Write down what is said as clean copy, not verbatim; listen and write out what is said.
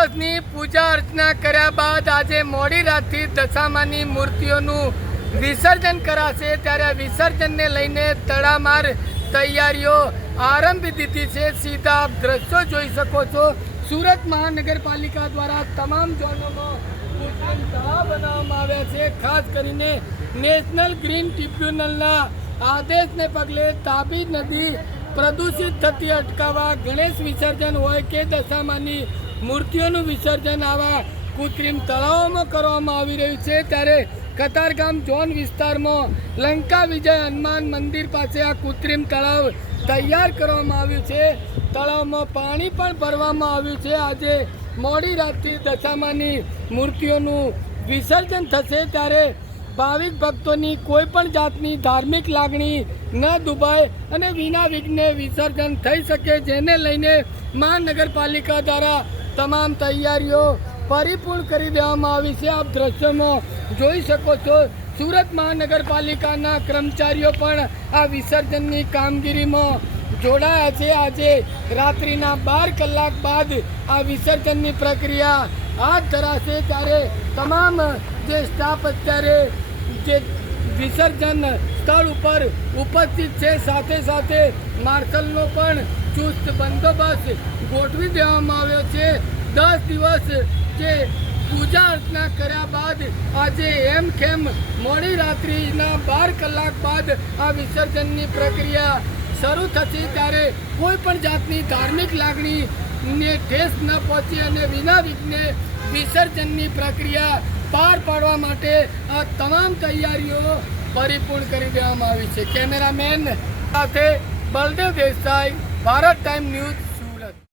દિવસની પૂજા અર્ચના કર્યા બાદ આજે મોડી રાતથી દશામાની મૂર્તિઓનું વિસર્જન કરાશે। ત્યારે આ વિસર્જનને લઈને તડામાર તૈયારીઓ આરંભી દીધી છે। સીધા આપ દ્રશ્યો જોઈ શકો છો। સુરત મહાનગરપાલિકા દ્વારા તમામ ઝોનોમાં કૃત્રિમ તળાવ બનાવવામાં આવ્યા છે। ખાસ કરીને નેશનલ ગ્રીન ટ્રિબ્યુનલના આદેશને પગલે તાપી નદી પ્રદૂષિત થતી અટકાવવા ગણેશ વિસર્જન હોય કે દશામાની મૂર્તિઓનું વિસર્જન આવા કૃત્રિમ તળાવોમાં કરવામાં આવી રહ્યું છે। ત્યારે કતારગામ ઝોન વિસ્તારમાં લંકા વિજય હનુમાન મંદિર પાસે આ કૃત્રિમ તળાવ તૈયાર કરવામાં આવ્યું છે। તળાવમાં પાણી પણ ભરવામાં આવ્યું છે। આજે મોડી રાતથી દશામાની મૂર્તિઓનું વિસર્જન થશે। ત્યારે ભાવિક ભક્તોની કોઈ પણ જાતની ધાર્મિક લાગણી ન દુભાય અને વિના વિઘ્ને વિસર્જન થઈ શકે, જેને લઈને મહાનગરપાલિકા દ્વારા તમામ તૈયારીઓ પરિપૂર્ણ કરી દેવામાં આવી છે। આપ દ્રશ્યોમાં જોઈ શકો છો। સુરત મહાનગરપાલિકાના કર્મચારીઓ પણ આ વિસર્જનની કામગીરીમાં જોડાયા છે। આજે રાત્રિના 12 કલાક બાદ આ વિસર્જનની પ્રક્રિયા હાથ ધરાશે। ત્યારે તમામ જે સ્ટાફ અત્યારે જે વિસર્જન સ્થળ ઉપર ઉપસ્થિત છે, સાથે સાથે માર્શલનો પણ ચુસ્ત બંદોબસ્ત ગોઠવી દેવામાં આવ્યો છે। 10 દિવસ જે પૂજા અર્ચના કર્યા બાદ આજે એમખેમ મોડી રાત્રિના 12 કલાક બાદ આ વિસર્જનની પ્રક્રિયા શરૂ થશે। ત્યારે કોઈ પણ જાતની ધાર્મિક લાગણીને ઠેસ ન પહોંચે અને વિના વિઘ્ને વિસર્જનની પ્રક્રિયા પાર પાડવા માટે આ તમામ તૈયારીઓ પરિપૂર્ણ કરી દેવામાં આવી છે। કેમેરામેન સાથે બલદેવ દેસાઈ, ભારત ટાઈમ ન્યૂઝ।